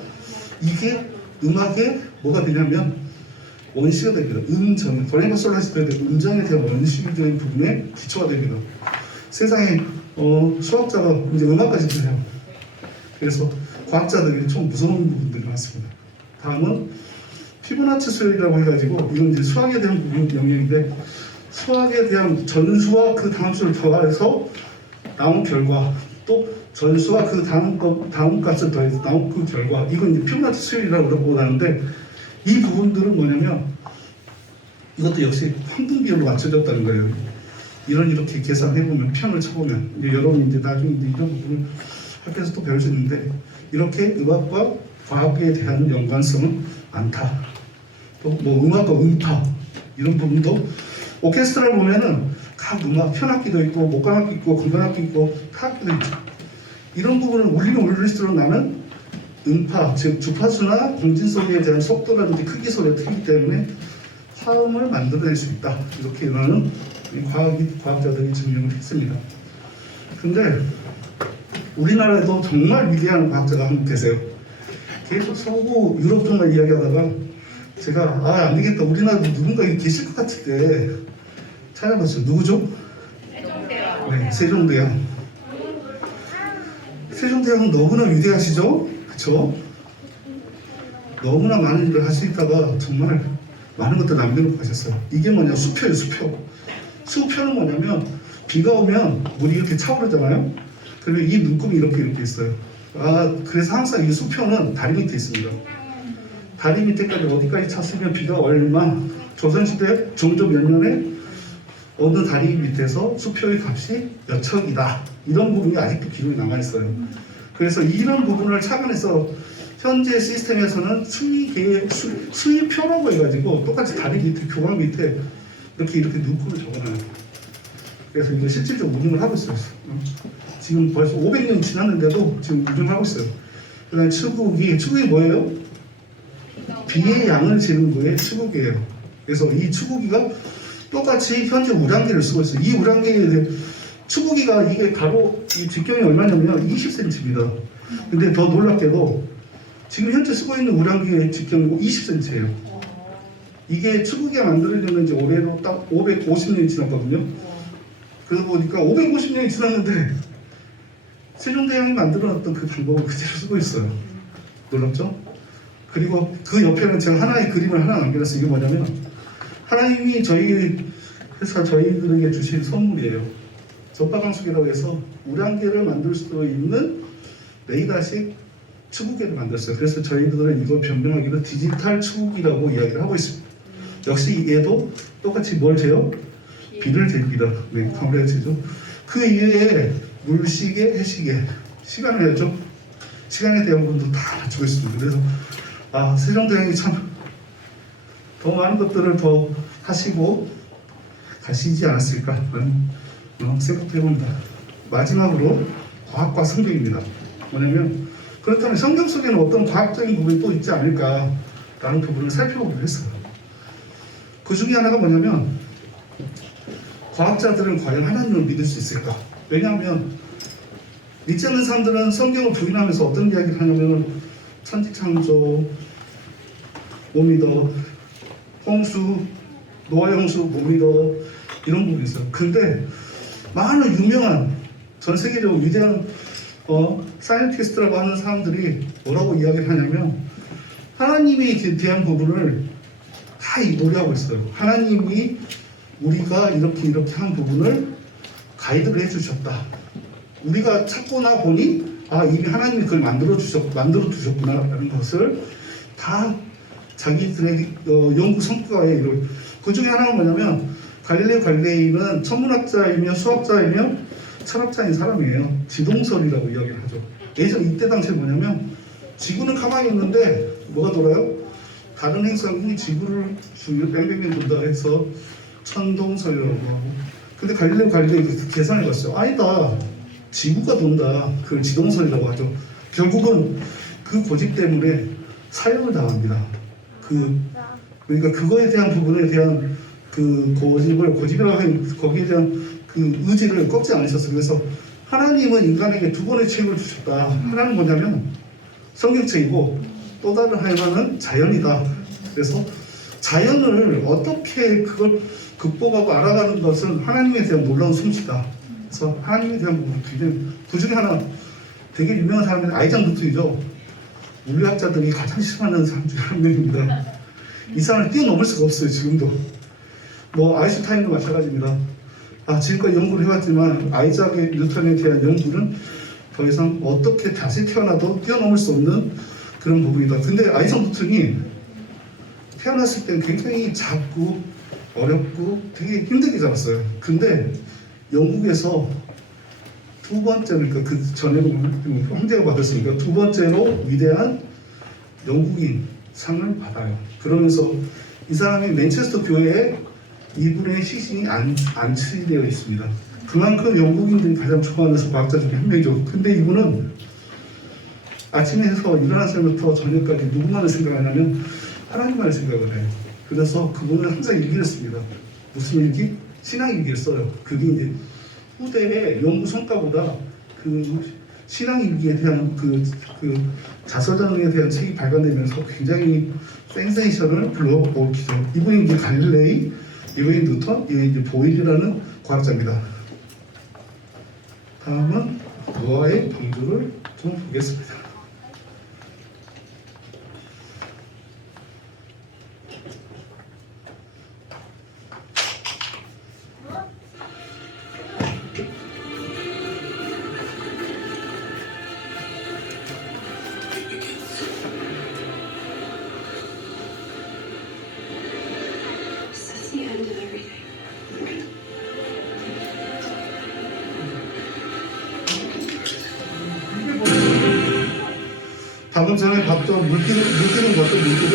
이게 음악에 뭐가 되냐면 원시가 됩니다. 음정, 도레미파솔라시도의 음정에 대한 원시가 되는 부분에 기초가 됩니다. 세상에 수학자가 이제 음악까지 돼요. 그래서 과학자들이 좀 무서운 부분들이 많습니다. 다음은 피보나치 수열이라고 해가지고 이건 이제 수학에 대한 부분 영역인데 수학에 대한 전수와 그 다음 수를 더해서 나온 결과 또 전수와 그 다음 값을 더해서 나온 그 결과 이건 이제 피보나치 수열이라고 하는데 이 부분들은 뭐냐면 이것도 역시 황금비율로 맞춰졌다는 거예요. 이렇게 계산해보면 편을 쳐보면 이제 여러분 이제 나중에 이제 이런 부분을 학교에서 또 배울 수 있는데 이렇게 음악과 과학에 대한 연관성은 많다. 또 뭐 음악과 음파 이런 부분도 오케스트라를 보면은 각 음악 현악기도 있고 목관악기 있고 건반악기 있고 타악기도 있죠. 이런 부분을 울리면 울릴수록 나는 음파, 즉 주파수나 공진소리에 대한 속도라든지 크기 소리가 크기 때문에 화음을 만들어낼 수 있다. 이렇게 나는 이 과학자들이 증명을 했습니다. 근데 우리나라에도 정말 위대한 과학자가 한 분 계세요. 계속 서구 유럽 쪽만 이야기하다가 제가 안 되겠다, 우리나라도 누군가 계실 것 같은데 찾아봤어요. 누구죠? 세종대왕. 네, 세종대왕. 세종대왕은 너무나 위대하시죠? 그렇죠? 너무나 많은 일을 하시다가 정말 많은 것들 남겨놓고 가셨어요. 이게 뭐냐, 수표예요. 수표는 뭐냐면 비가 오면 물이 이렇게 차오르잖아요. 그리고 이 눈금이 이렇게 있어요. 그래서 항상 이 수표는 다리 밑에 있습니다. 다리 밑에까지 어디까지 찼으면 비가 얼마, 조선시대 종조 몇 년에 어느 다리 밑에서 수표의 값이 몇 척이다. 이런 부분이 아직도 기록이 남아있어요. 그래서 이런 부분을 착안해서 현재 시스템에서는 수위표라고 해가지고 똑같이 다리 밑에, 교각 밑에 이렇게 눈금을 적어놔요. 그래서 이거 실질적으로 운영을 하고 있어요. 지금 벌써 500년이 지났는데도 지금 운영을 하고 있어요. 그 다음에 추국이 뭐예요? 비의 양을 재는 거에 추국이에요. 그래서 이 추국이가 똑같이 현재 우량계를 쓰고 있어요. 이 우량계에 추국이가 이게 가로 이 직경이 얼마냐면 20cm입니다. 근데 더 놀랍게도 지금 현재 쓰고 있는 우량계의 직경이 20cm예요. 이게 추국이가 만들어지는 지 올해로 딱 550년이 지났거든요. 그러다 보니까 550년이 지났는데 세종대왕이 만들어놨던 그 방법을 그대로 쓰고 있어요. 놀랍죠? 그리고 그 옆에는 제가 하나의 그림을 하나 남겨놨어요. 이게 뭐냐면 하나님이 저희 회사 저희들에게 주신 선물이에요. 전파방수기라고 해서 우량계를 만들 수 있는 레이더식 추구기를 만들었어요. 그래서 저희들은 이걸 변명하기로 디지털 추구기라고 이야기를 하고 있습니다. 역시 얘도 똑같이 뭘 재요? 비를 잽니다. 네, 강우량 재죠. 그 이외에 물시계, 해시계, 시간을 해야죠. 시간에 대한 부분도 다 맞추고 있습니다. 그래서 세종대왕이 참 더 많은 것들을 더 하시고 가시지 않았을까 생각해봅니다. 마지막으로 과학과 성경입니다. 뭐냐면 그렇다면 성경 속에는 어떤 과학적인 부분이 또 있지 않을까라는 부분을 살펴보기로 했어요. 그 중에 하나가 뭐냐면 과학자들은 과연 하나님을 믿을 수 있을까? 왜냐하면 믿지 않는 사람들은 성경을 부인하면서 어떤 이야기를 하냐면 천지창조 못 믿어, 홍수, 노아 홍수 못 믿어, 이런 부분이 있어요. 근데 많은 유명한 전 세계적으로 위대한 사이언티스트라고 하는 사람들이 뭐라고 이야기를 하냐면 하나님에 대한 부분을 다 노래하고 있어요. 하나님이 우리가 이렇게 한 부분을 가이드를 해주셨다. 우리가 찾고나 보니 이미 하나님이 그걸 만들어 두셨구나라는 것을 다 자기들의 연구 성과에 이룰. 그 중에 하나가 뭐냐면 갈릴레오 갈릴레이는 천문학자이며 수학자이며 철학자인 사람이에요. 지동설이라고 이야기를 하죠. 예전 이때 당시에 뭐냐면 지구는 가만히 있는데 뭐가 돌아요? 다른 행성이 지구를 주위로 뺑뺑뺑 돈다 해서 천동설이라고 하고. 근데 갈릴레오 갈릴레이 계산해 봤어요. 아니다, 지구가 돈다. 그걸 지동설이라고 하죠. 결국은 그 고집 때문에 사형을 당합니다. 그러니까 그거에 대한 부분에 대한 그 고집이라고 하면 거기에 대한 그 의지를 꺾지 않으셨어요. 그래서 하나님은 인간에게 두 번의 책을 주셨다. 하나는 뭐냐면 성경책이고 또 다른 하나는 자연이다. 그래서 자연을 어떻게 그걸 극복하고 알아가는 것은 하나님에 대한 놀라운 솜씨다. 그래서 하나님에 대한 부분을 굉장히, 그 중에 하나 되게 유명한 사람이 아이작 뉴턴이죠. 물리학자들이 가장 싫어하는 사람 중에 한 명입니다. 이 사람을 뛰어넘을 수가 없어요. 지금도. 아인슈타인도 마찬가지입니다. 지금까지 연구를 해왔지만 아이작 뉴턴에 대한 연구는 더 이상 어떻게 다시 태어나도 뛰어넘을 수 없는 그런 부분이다. 근데 아이작 뉴턴이 태어났을 때는 굉장히 작고 어렵고 되게 힘들게 자랐어요. 근데 영국에서 두 번째로, 그러니까 그 전에 형제가 받았으니까 두 번째로 위대한 영국인 상을 받아요. 그러면서 이 사람이 맨체스터 교회에 이분의 시신이 안치되어 있습니다. 그만큼 영국인들이 가장 좋아하는 과학자 중에 한 명이죠. 근데 이분은 아침에서 일어나서부터 저녁까지 누구만을 생각하냐면 하나님만을 생각을 해요. 그래서 그분은 항상 일기를 씁니다. 무슨 일기? 신앙일기를 써요. 그게 이제 후대의 연구 성과보다 그 신앙일기에 대한 그 자서전에 대한 책이 발간되면서 굉장히 센세이션을 불러일으키죠. 이분이 이제 갈릴레이, 이분이 뉴턴, 이게 이제 보일이라는 과학자입니다. 다음은 노아의 방주를 좀 보겠습니다. That's the end of everything. 방금 전에 봤던 물기둥 봤던 물기둥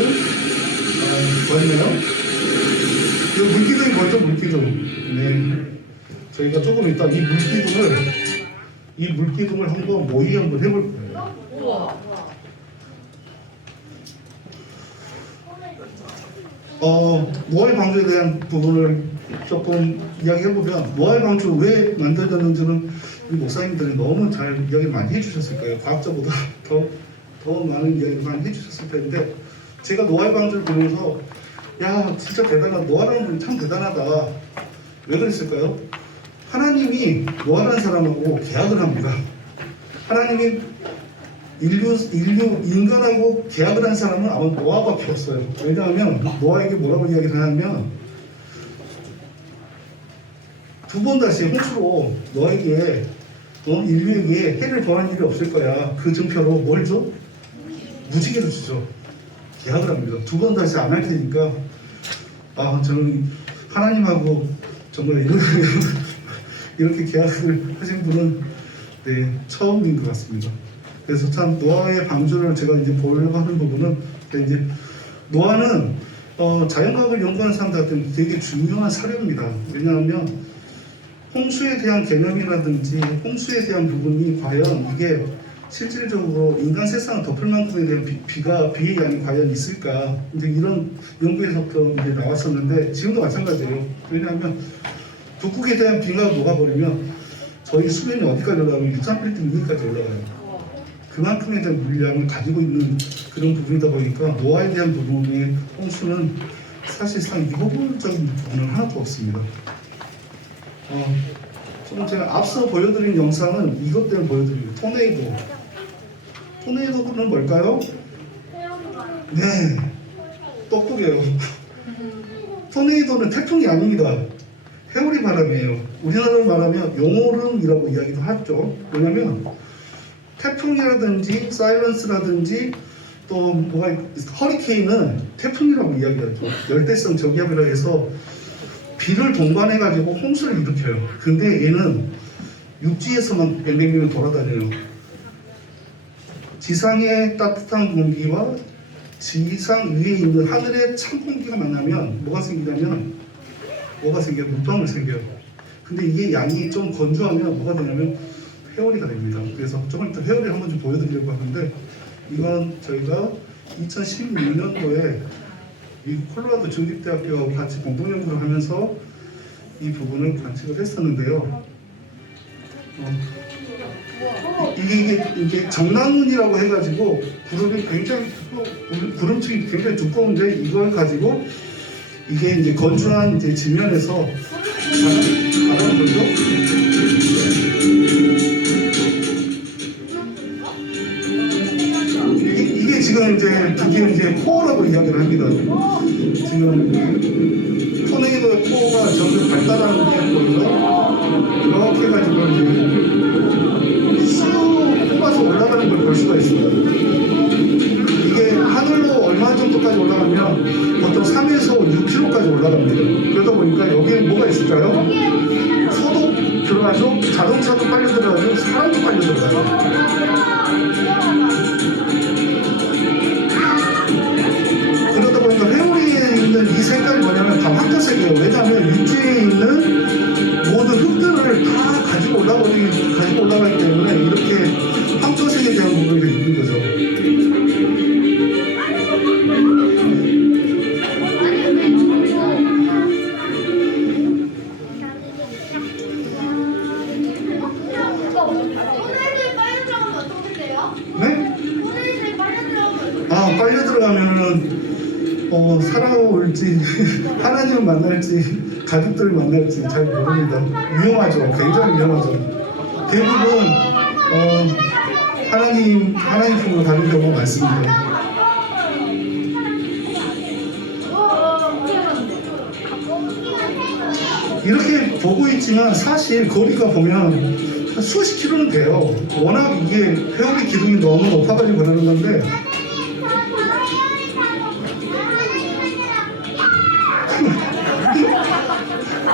맞네요. 이 물기둥이 뭐죠? 물기둥. 네. 저희가 조금 이따 이 물기둥을 한번 모의 한번 해볼 거예요. 노아의 방주에 대한 부분을 조금 이야기해보면 노아의 방주 왜 만들어졌는지는 우리 목사님들이 너무 잘 이야기 많이 해주셨을 거예요. 과학자보다 더 많은 이야기를 많이 해주셨을 텐데 제가 노아의 방주를 보면서 야 진짜 대단하다. 노아라는 분이 참 대단하다. 왜 그랬을까요? 하나님이 노아라는 사람하고 계약을 합니다. 하나님이 인간하고 계약을 한 사람은 아마 노아밖에 없어요. 왜냐하면 노아에게 뭐라고 이야기를 하냐면 두 번 다시 홍수로 너에게 인류에게 해를 범한 일이 없을 거야. 그 증표로 뭘 줘? 무지개를 주죠. 계약을 합니다. 두 번 다시 안 할 테니까 저는 하나님하고 정말 이렇게 계약을 하신 분은 처음인 것 같습니다. 그래서 참 노아의 방주를 제가 이제 보려고 하는 부분은 이제 노아는 자연과학을 연구하는 사람들한테 되게 중요한 사료입니다. 왜냐하면 홍수에 대한 개념이라든지 홍수에 대한 부분이 과연 이게 실질적으로 인간 세상을 덮을 만큼에 대한 비의 양이 과연 있을까 이제 이런 연구에서부터 이제 나왔었는데 지금도 마찬가지예요. 왜냐하면 북극에 대한 비가 녹아버리면 저희 수면이 어디까지 올라가면 63빌딩 위까지 올라가요. 그만큼에 대한 물량을 가지고 있는 그런 부분이다 보니까 노아에 대한 부분의 홍수는 사실상 이거적인 부분은 하나도 없습니다. 좀 제가 앞서 보여드린 영상은 이것 때문에 보여드립니다. 토네이도. 토네이도는 뭘까요? 네, 떡국이에요. 토네이도는 태풍이 아닙니다. 회오리 바람이에요. 우리나라로 말하면 용오름이라고 이야기도 하죠. 왜냐면 태풍이라든지 사이런스라든지 또 허리케인은 태풍이라고 이야기하죠. 열대성 저기압이라 해서 비를 동반해가지고 홍수를 일으켜요. 근데 얘는 육지에서만 뱅뱅뱅 돌아다녀요. 지상의 따뜻한 공기와 지상 위에 있는 하늘의 찬 공기가 만나면 뭐가 생기냐면 물방울 생겨요. 근데 이게 양이 좀 건조하면 뭐가 되냐면 회오리가 됩니다. 그래서 조금 이따 회오리 한번 좀 보여드리려고 하는데 이건 저희가 2016년도에 미국 콜로라도州立대학교하고 같이 공동연구를 하면서 이 부분을 관측을 했었는데요. 이게 정난운이라고 해가지고 구름층이 굉장히 두꺼운데 이걸 가지고 이게 이제 건조한 이제 지면에서 바람 불죠. 이게 지금 이제 코어라고 이야기를 합니다. 지금 토네이도의 코어가 점점 발달하는 게 보이죠. 이렇게 해가지고 이제 쑥 뽑아서 올라가는 걸 볼 수가 있습니다. 이게 하늘로 얼마 정도까지 올라가면 보통 3에서 6km까지 올라갑니다. 그러다 보니까 여기에 뭐가 있을까요? 소도 들어가죠, 자동차도 빨리 들어가죠, 사람도 빨리 들어가요. 그러다 보니까 회오리에 있는 이 색깔이 뭐냐면 다 황토색이에요. 왜냐하면 육지에 있는 모든 흙들을 다 가지고 올라가기 때문에 이렇게 황토색에 대한 부분이 있는 거죠. 빨려 들어가면은 살아올지 하나님을 만날지 가족들을 만날지 잘 모릅니다. 위험하죠. 굉장히 위험하죠. 대부분 하나님 품으로 가는 경우가 많습니다. 이렇게 보고 있지만 사실 거리가 보면 한 수십 킬로는 돼요. 워낙 이게 회오리 기둥이 너무 높아가지고 그러는 건데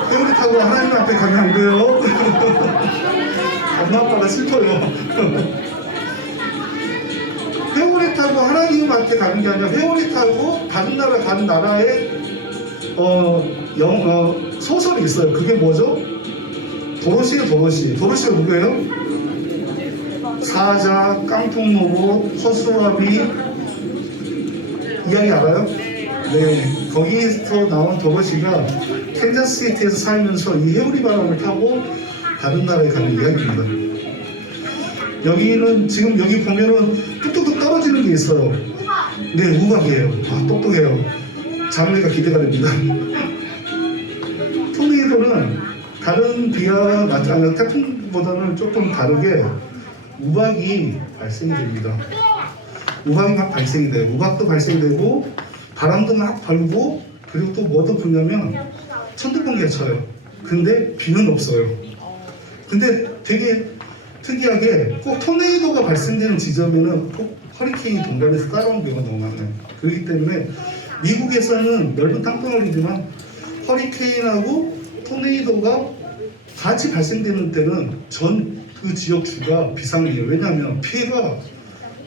회오리 타고 하나님 앞에 가면 안 돼요. 엄마 아빠가 슬퍼요. 회오리 타고 하나님 앞에 가는 게 아니라 회오리 타고 다른 나라 가는 나라에 소설이 있어요. 그게 뭐죠? 도로시예요. 도로시가 누구예요? 사자, 깡통로봇, 허수아비 이야기 알아요? 네, 거기서 나온 도로시가 캔자스시티에서 살면서 이 회오리 바람을 타고 다른 나라에 가는 이야기입니다. 여기는 지금 여기 보면은 뚝뚝뚝 떨어지는 게 있어요. 네, 우박이에요. 아, 똑똑해요. 장래가 기대가 됩니다. 토네이도는 다른 비와 마찬가지로 태풍보다는 조금 다르게 우박이 발생이 됩니다. 우박이 막 발생이 돼요. 우박도 발생되고 바람도 막 불고 그리고 또 뭐도 불냐면 천둥번개가 쳐요. 근데 비는 없어요. 근데 되게 특이하게 꼭 토네이도가 발생되는 지점에는 꼭 허리케인이 동반해서 따라오는 경우가 너무 많아요. 그렇기 때문에 미국에서는 넓은 땅덩어리지만 허리케인하고 토네이도가 같이 발생되는 때는 전 그 지역 주가 비상이에요. 왜냐하면 피해가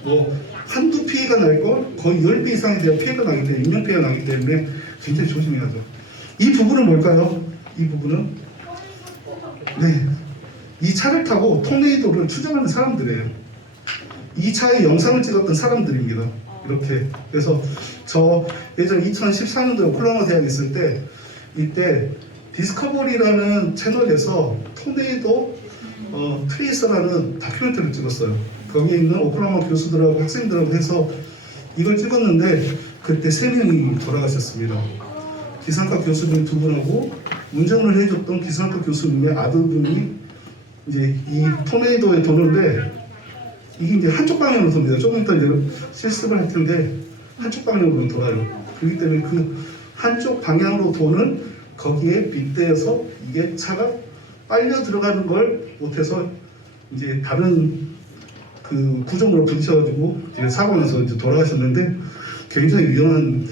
뭐 한두 피해가 날 걸 거의 10배 이상에 대한 피해가 나기 때문에 인명피해가 나기 때문에 굉장히 조심해야죠. 이 부분은 뭘까요? 이 부분은 네, 이 차를 타고 토네이도를 추정하는 사람들이에요. 이 차의 영상을 찍었던 사람들입니다. 이렇게. 그래서 저 예전 2014년도에 오클라호마 대학에 있을 때 이때 디스커버리라는 채널에서 토네이도 트레이서라는 다큐멘터리를 찍었어요. 거기에 있는 오클라호마 교수들하고 학생들하고 해서 이걸 찍었는데 그때 3명이 돌아가셨습니다. 기상과 교수님 2분하고 운전을 해줬던 기상과 교수님의 아들분이 이제 이 토네이도에 도는데 이게 이제 한쪽 방향으로 돕니다. 조금 이따 이제 실습을 할 텐데 한쪽 방향으로 돌아요. 그렇기 때문에 그 한쪽 방향으로 도는 거기에 빗대어서 이게 차가 빨려 들어가는 걸 못해서 이제 다른 그 구조물로 부딪혀가지고 이제 사고 나서 이제 돌아가셨는데 굉장히 위험한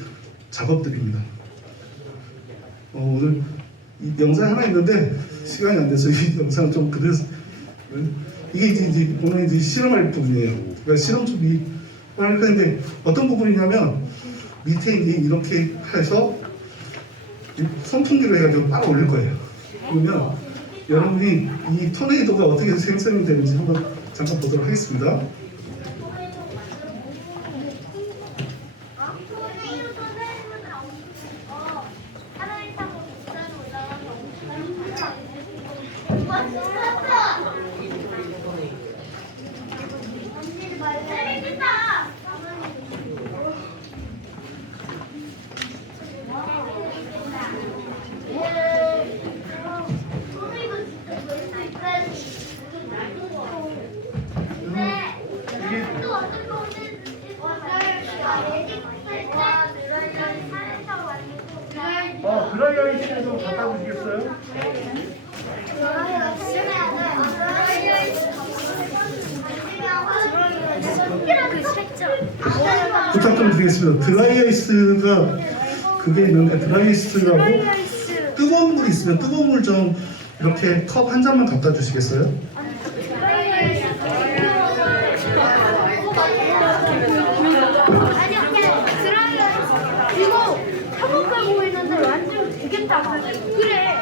작업들입니다. 오늘 이 영상 하나 있는데 시간이 안 돼서 이 영상을 좀 그려서 이게 이제 오늘 이제 실험할 부분이에요. 그러니까 실험 준비 할 건데 어떤 부분이냐면 밑에 이제 이렇게 해서 선풍기로 해가지고 빨아 올릴 거예요. 그러면 여러분이 이 토네이도가 어떻게 생성이 되는지 한번 잠깐 보도록 하겠습니다. 드라이아이스에서 갖다 주시겠어요? 부탁 좀 드리겠습니다. 드라이아이스가 그게 있는데 드라이아이스라고 뜨거운 물 있으면 뜨거운 물 좀 이렇게 컵 한 잔만 갖다 주시겠어요? 이거 한국가 보이는데 완전 되게 따가. 그래.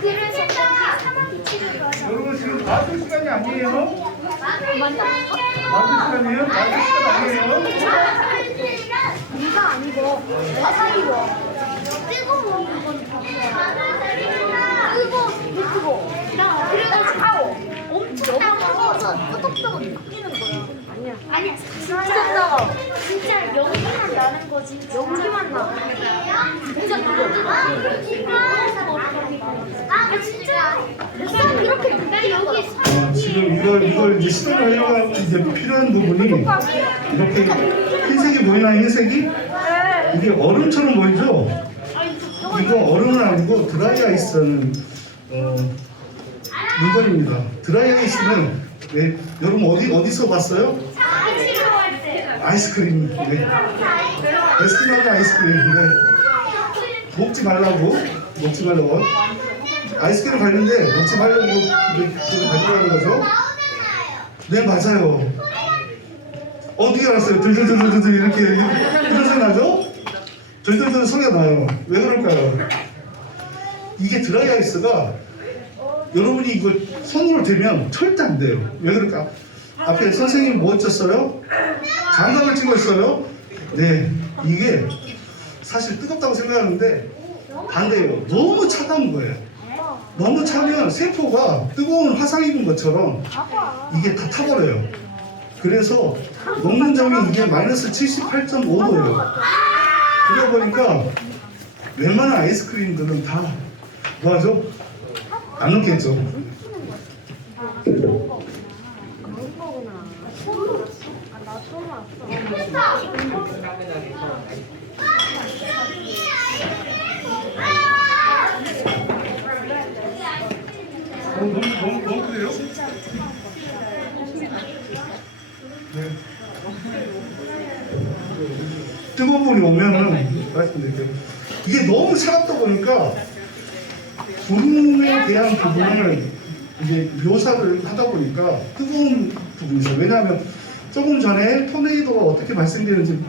그래서 사막이 치료를 하자. 여러분 지금 마술 시간이 아니에요? 맞다. 마술 시간이에요? 마술 시간 아니에요? 네가 아니고 화상이고. 뜨거운 건 뜨거. 그래가지고 차고 엄청 따가워서 뜨겁다고 느끼는 거야. 아니야. 진짜 따가워. 진짜 영상 나는 거지. 연기만 나. 진짜 아 진짜 선 이렇게 근데 여기 지금 이걸 이제 시도를 하려고 이제 필요한 부분이 이렇게 흰색이 보이나요? 흰색이? 이게 얼음처럼 보이죠? 이거 얼음은 아니고 드라이 아이스라는 물건입니다. 드라이 아이스는 여러분 어디서 봤어요? 아이스크림. 네. 에스키모의 아이스크림인데 먹지 말라고 아이스크림 관련돼 먹지 말라고 그거 가져가는 거죠? 네 맞아요. 어떻게 알았어요? 들들들들들 이렇게 그런 소리 나죠? 들들들 소리가 나요. 왜 그럴까요? 이게 드라이 아이스가 여러분이 이걸 손으로 대면 절대 안 돼요. 왜 그럴까? 앞에 선생님이 뭐 쳤어요? 장갑을 찍었어요? 네, 이게 사실 뜨겁다고 생각하는데 반대예요. 너무 차가운 거예요. 너무 차면 세포가 뜨거운 화상 입은 것처럼 이게 다 타버려요. 그래서 녹는 점이 이게 마이너스 78.5도예요. 그러다 보니까 웬만한 아이스크림들은 다 뭐하죠? 안 녹겠죠. 너무 그래요? 네. 뜨거운 물이 오면은 말씀드릴게요. 이게 너무 차갑다 보니까 구름에 대한 부분을 이제 묘사를 하다 보니까 뜨거운 부분이죠. 왜냐하면 조금 전에 토네이도가 어떻게 발생되는지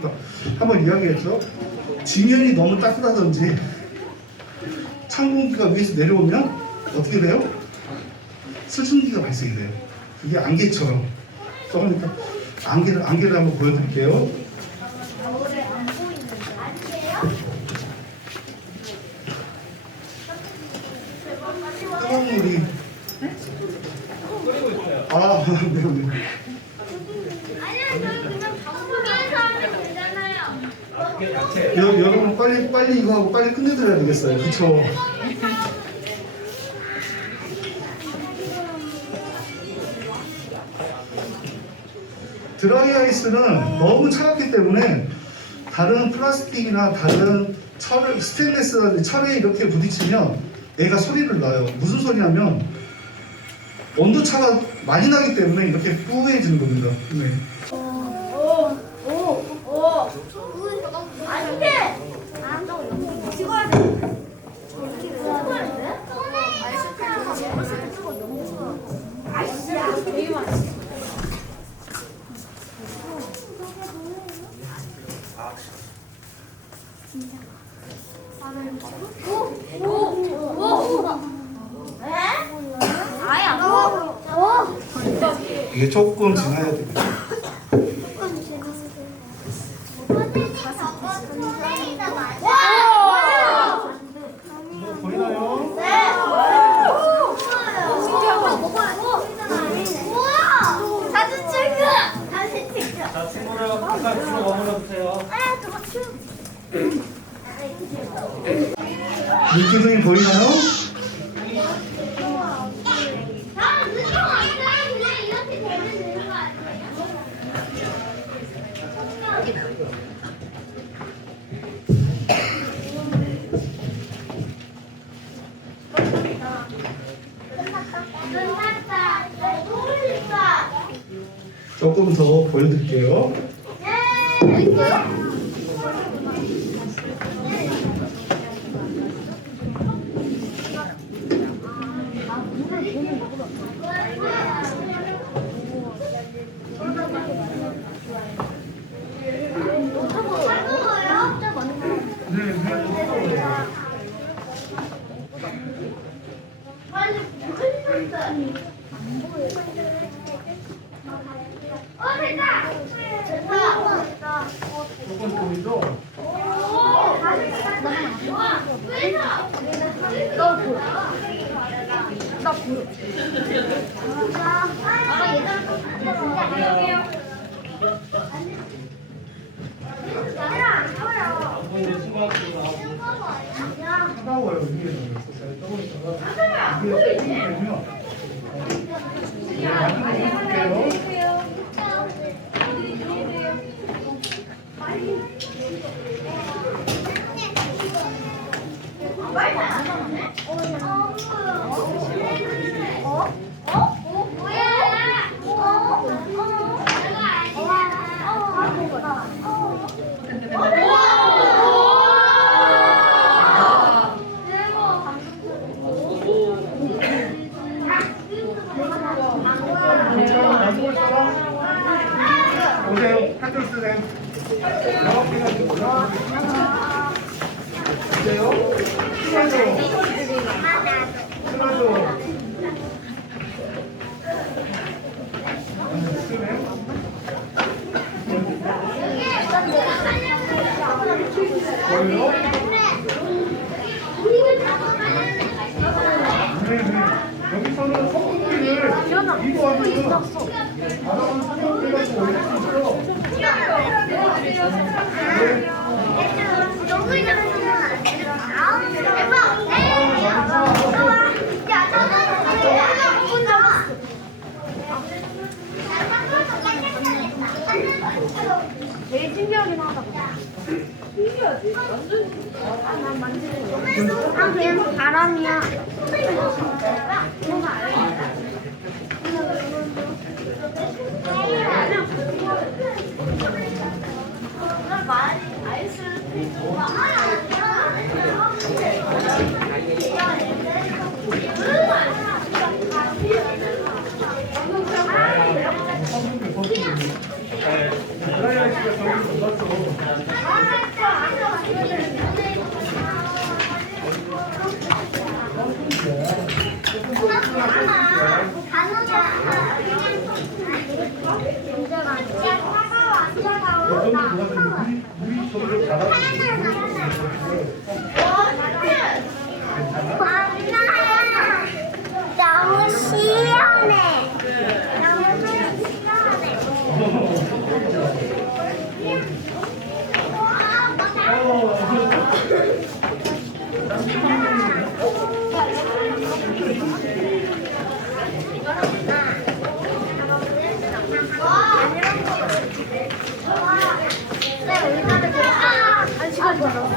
한번 이야기했죠. 지면이 너무 따뜻하든지 찬 공기가 위에서 내려오면 어떻게 돼요? 수증기가 발생이 돼요. 이게 안개처럼. 그러니까 안개를 한번 보여드릴게요. 뜨거운 물이 아, 네, 네. 여러분 빨리 이거 하고 빨리 끝내드려야 되겠어요. 그쵸? 드라이 아이스는 너무 차갑기 때문에 다른 플라스틱이나 다른 스테인리스라든지 철에 이렇게 부딪히면 얘가 소리를 나요. 무슨 소리냐면 온도차가 많이 나기 때문에 이렇게 뿌해지는 겁니다. 네. 안 돼! 찍어야 돼. 아이씨야, 되게 맛있어. 아예 안 보여. 이게 조금 지나야 됩니다. 보이나요? 자, 친구들 잠깐 뒤로 머물러 주세요. 물기둥이 보이나요? 조금 더 보여드릴게요. 조금 보이죠? 가지고 올 사람? 오세요. 한줄 쓰세요. 영업 해가지고 오세요. 수고하죠. 수고하죠. 뭐예요? 여기서는 소금구이를 이거 하면은 바다만 소금 해가지고 올릴 수 있어. 되게 신기하긴 하다. 신기하지? 완전. 난 만지는 거. 아, 그냥 바람이야. 물이 저를 받아주고 너무 시원해. 너무 시원해.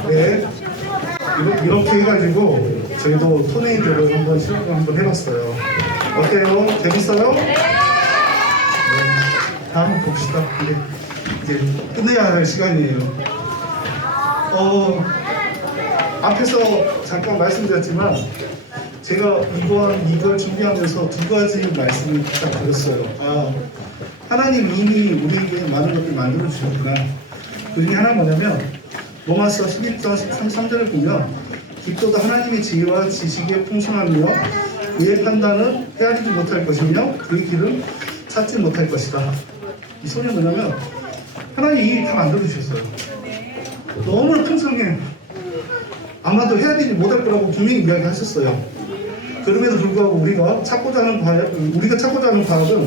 네. 이렇게 해가지고 저희도 토네이도를 한번 실험을 한번 해봤어요. 어때요? 재밌어요? 네. 다음 봅시다. 네. 이제 끝내야 할 시간이에요. 앞에서 잠깐 말씀드렸지만 제가 이걸 준비하면서 두 가지 말씀을 딱 드렸어요. 하나님 이미 우리에게 많은 것들 만들어 주셨구나. 그 중에 하나 뭐냐면 로마서 11장 13절을 보면 깊도도 하나님의 지혜와 지식의 풍성함이며 그의 판단은 헤아리지 못할 것이며 그의 길은 찾지 못할 것이다. 이 소리는 뭐냐면 하나님이 이미 다 만들어 주셨어요. 너무나 풍성해. 아마도 헤아리지 못할 거라고 분명히 이야기하셨어요. 그럼에도 불구하고 우리가 찾고자 하는 과학은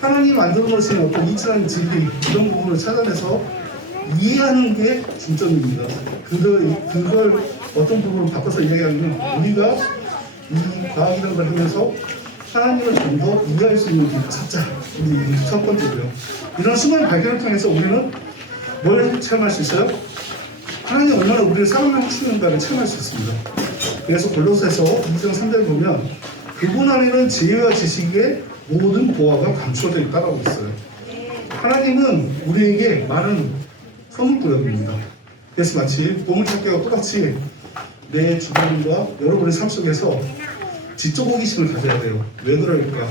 하나님이 만들어 놓으신 어떤 이치라는 진리 이런 부분을 찾아내서 이해하는 게 중점입니다. 그걸 어떤 부분을 바꿔서 이야기하면 우리가 이 과학이라는 걸 하면서 하나님을 좀 더 이해할 수 있는 길을 찾자. 우리 첫 번째고요. 이런 수많은 발견을 통해서 우리는 뭘 체험할 수 있어요? 하나님이 얼마나 우리를 사랑하시는가를 체험할 수 있습니다. 그래서 골로새서 2장 3절을 보면 그분 안에는 지혜와 지식의 모든 보화가 감추어져 있다고 있어요. 하나님은 우리에게 많은 선물구역입니다. 그래서 마치 보물찾기와 똑같이 내 주변과 여러분의 삶 속에서 지적 호기심을 가져야 돼요. 왜 그럴까?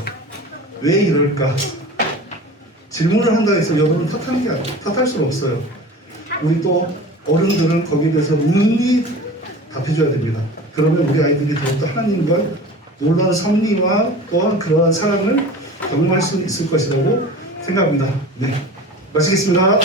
왜 이럴까? 질문을 한다 해서 여러분 탓할 수는 없어요. 우리 또 어른들은 거기에 대해서 은근히 답해줘야 됩니다. 그러면 우리 아이들이 더욱더 하나님과 놀라운 섭리와 또한 그러한 사랑을 경험할 수 있을 것이라고 생각합니다. 네, 마치겠습니다.